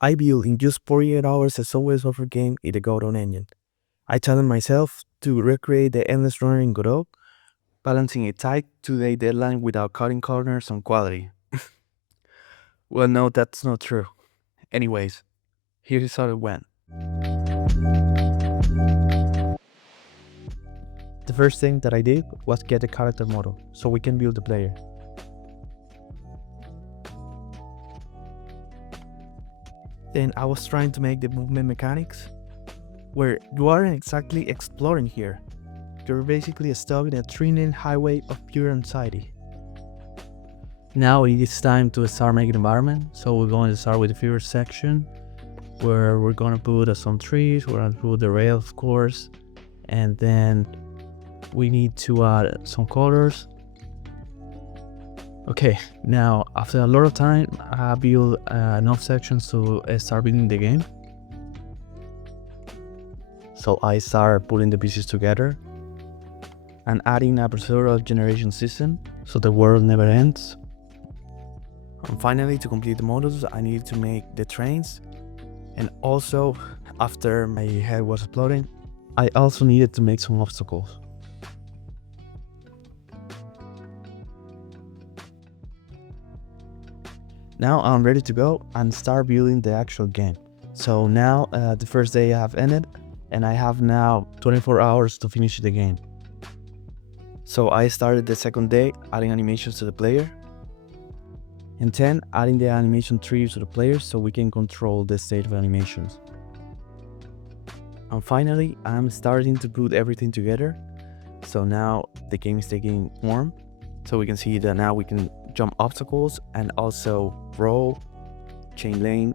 I built in just 48 hours a subway surfer game in the Godot Engine. I challenged myself to recreate the endless runner in Godot, balancing a tight 2-day deadline without cutting corners on quality. Well, no, that's not true. Anyways, here's how it went. The first thing that I did was get a character model so we can build the player. Then I was trying to make the movement mechanics where you aren't exactly exploring here. You're basically stuck in a 3-lane highway of pure anxiety. Now it is time to start making environment, so we're going to start with the first section where we're going to put some trees, we're going to put the rail of course, and then we need to add some colors. Okay, now after a lot of time I built enough sections to start building the game. So I started putting the pieces together and adding a procedural generation system so the world never ends. And finally, to complete the models, I needed to make the trains, and also after my head was exploding, I also needed to make some obstacles. Now I'm ready to go and start building the actual game. So now the first day I have ended, and I have now 24 hours to finish the game. So I started the second day adding animations to the player, and 10 adding the animation trees to the player so we can control the state of animations. And finally, I'm starting to put everything together. So now the game is taking form. So we can see that now we can jump obstacles and also roll, chain lane.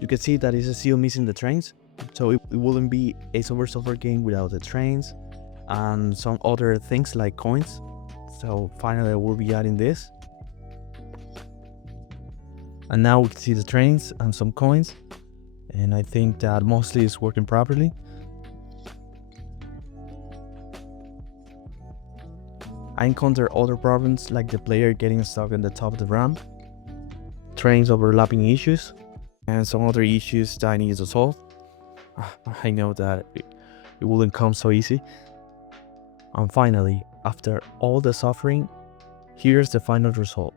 You can see that it's still missing the trains. So it wouldn't be a Subway Surfer game without the trains and some other things like coins. So finally I will be adding this. And now we can see the trains and some coins. And I think that mostly it's working properly. I encountered other problems like the player getting stuck on the top of the ramp, trains overlapping issues, and some other issues that I needed to solve. I know that it wouldn't come so easy. And finally, after all the suffering, here's the final result.